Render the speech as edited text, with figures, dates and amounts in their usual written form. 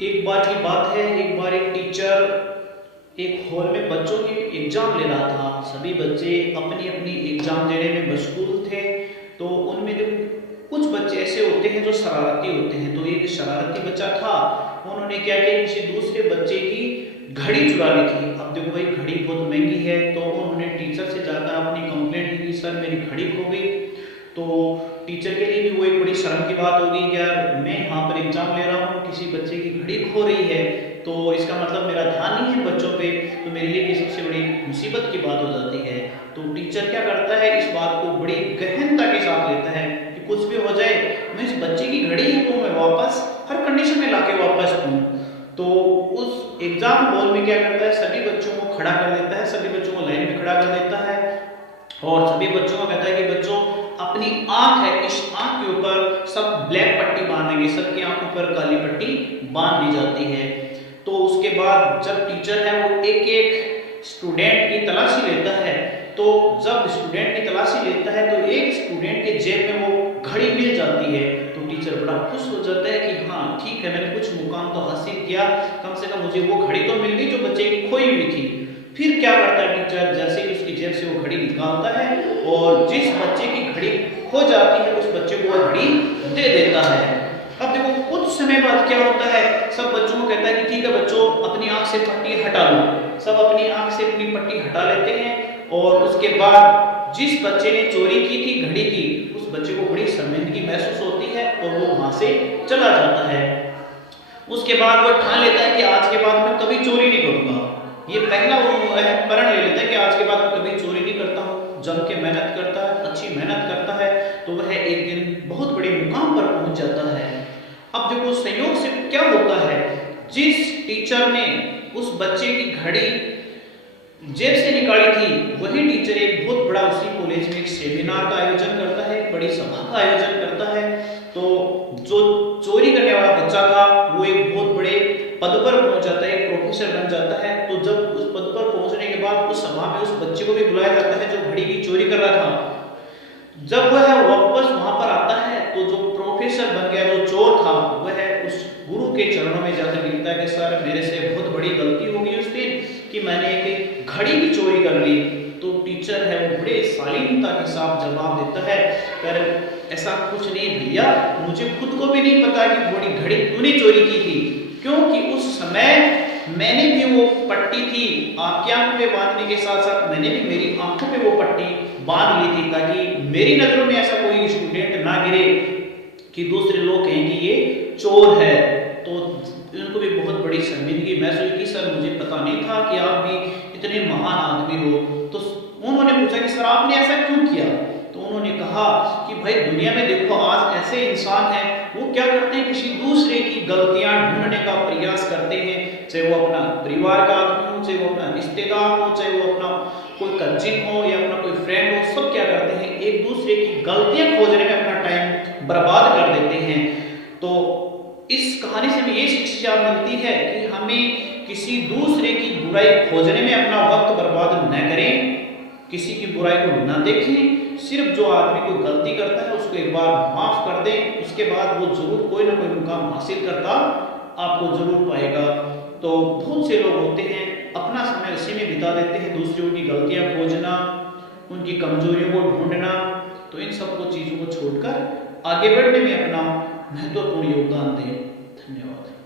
एक बार की बात है, एक बार एक टीचर एक हॉल में बच्चों की एग्जाम ले रहा था। सभी बच्चे अपनी अपनी एग्जाम देने में मशगूल थे। तो उनमें जो कुछ बच्चे ऐसे होते हैं जो शरारती होते हैं, तो एक शरारती बच्चा था। उन्होंने क्या किया, किसी दूसरे बच्चे की घड़ी चुरा ली थी। अब देखो भाई, घड़ी बहुत महंगी है, तो उन्होंने टीचर से जाकर अपनी कंप्लेंट की, सर मेरी घड़ी खो गई। तो टीचर के लिए भी वो एक बड़ी शर्म की बात होगी कि यार मैं यहाँ पर एग्जाम ले रहा हूँ, किसी बच्चे की घड़ी खो रही है, तो इसका मतलब मेरा ध्यान नहीं है बच्चों पे, तो मेरे लिए ये सबसे बड़ी मुसीबत की बात हो जाती है। तो टीचर क्या करता है, इस बात को बड़ी गहनता के साथ लेता है कि कुछ भी हो जाए, मैं इस बच्चे की घड़ी है तो मैं वापस हर कंडीशन में लाके वापस दूँ। तो उस एग्जाम हॉल में क्या करता है, सभी बच्चों को खड़ा कर देता है, सभी बच्चों को लाइन में खड़ा कर देता है और सभी बच्चों को कहता है कि बच्चों अपनी आंख है, इस आंख के ऊपर सब ब्लैक पट्टी बांधेंगे, सबकी आंखों पर काली पट्टी बांध दी जाती है। तो उसके बाद जब टीचर है वो एक एक स्टूडेंट की तलाशी लेता है, तो जब स्टूडेंट की तलाशी लेता है तो एक स्टूडेंट के जेब में वो घड़ी मिल जाती है। तो टीचर बड़ा खुश हो जाता है कि हाँ ठीक है, मैंने कुछ मुकाम तो हासिल किया, कम से कम मुझे वो घड़ी तो मिल गई जो बच्चे की खोई हुई थी। फिर क्या करता है टीचर, जैसे ही उसकी जेब से वो घड़ी निकालता है और जिस बच्चे की घड़ी खो जाती है उस बच्चे को वो घड़ी दे देता है। अब देखो कुछ समय बाद क्या होता है, सब बच्चों को कहता है कि ठीक है बच्चों, अपनी आंख से पट्टी हटा लो। सब अपनी आंख से अपनी पट्टी हटा लेते हैं और उसके बाद जिस बच्चे ने चोरी की थी घड़ी की, उस बच्चे को बड़ी शर्मिंदगी महसूस होती है और वो वहां से चला जाता है। उसके बाद वो ठान लेता है कि आज के बाद मैं कभी चोरी नहीं करूंगा। ये पहला वो है प्रण ले लेता है कि आज के बाद मैं कभी चोरी नहीं करता हूँ। जम के मेहनत करता है, अच्छी मेहनत करता है, तो वह एक दिन बहुत बड़े मुकाम पर पहुंच जाता है। अब देखो संयोग से क्या होता है, जिस टीचर ने उस बच्चे की घड़ी जेब से निकाली थी, वही टीचर एक बहुत बड़ा उसी कॉलेज में एक सेमिनार का आयोजन करता है, एक बड़ी सभा का आयोजन करता है। तो जो चोरी करने वाला बच्चा था वो एक बहुत बड़े पद पर पहुंच जाता है, एक प्रोफेसर बन जाता है। तो जब उस पद पर पहुंचने के बाद उस सभा में उस बच्चे को भी बुलाया जाता है जो घड़ी की चोरी कर रहा था। जब वह वापस वहां पर आता है तो जो प्रोफेसर बन गया, जो चोर था, वह उस गुरु के चरणों में जाकर गिरता है कि सर मेरे से बहुत बड़ी गलती हो गई उस दिन कि मैंने एक घड़ी की चोरी कर ली। तो टीचर है वो बड़े शालीनता के साथ जवाब देता है, कर ऐसा कुछ नहीं भैया, मुझे खुद को भी नहीं पता कि बड़ी घड़ी तूने चोरी की थी, क्योंकि उस समय मैंने भी वो पट्टी थी आपकी आंखों पे बांधने के साथ साथ मैंने भी मेरी आंखों पे वो पट्टी बांध ली थी, ताकि मेरी नजरों में ऐसा कोई स्टूडेंट ना गिरे कि दूसरे लोग कहें कि ये चोर है। तो उनको भी बहुत बड़ी शर्मिंदगी महसूस हुई कि सर मुझे पता नहीं था कि आप भी इतने महान आदमी हो। तो उन्होंने पूछा कि सर आपने ऐसा क्यों किया। तो उन्होंने कहा कि भाई दुनिया में देखो आज ऐसे इंसान हैं, वो क्या करते हैं, किसी दूसरे की गलतियां ढूंढने का प्रयास करते हैं, चाहे वो अपना परिवार का आदमी हो, चाहे वो अपना रिश्तेदार हो, चाहे वो अपना कोई कजिन हो या अपना कोई फ्रेंड हो, सब क्या करते हैं, एक दूसरे की गलतियां खोजने में अपना टाइम बर्बाद कर देते हैं। तो इस कहानी से हमें ये शिक्षा मिलती है कि हमें किसी दूसरे की बुराई खोजने में अपना वक्त बर्बाद न करें, किसी की बुराई को न देखें, सिर्फ जो आदमी कोई गलती करता है उसको एक बार माफ कर दें, उसके बाद वो जरूर कोई ना कोई मुकाम हासिल करता आपको जरूर पाएगा। तो बहुत से लोग होते हैं अपना समय इसी में बिता देते हैं, दूसरों की गलतियां खोजना, उनकी कमजोरियों को ढूंढना। तो इन सबको चीजों को छोड़कर आगे बढ़ने में अपना महत्वपूर्ण योगदान दें। धन्यवाद।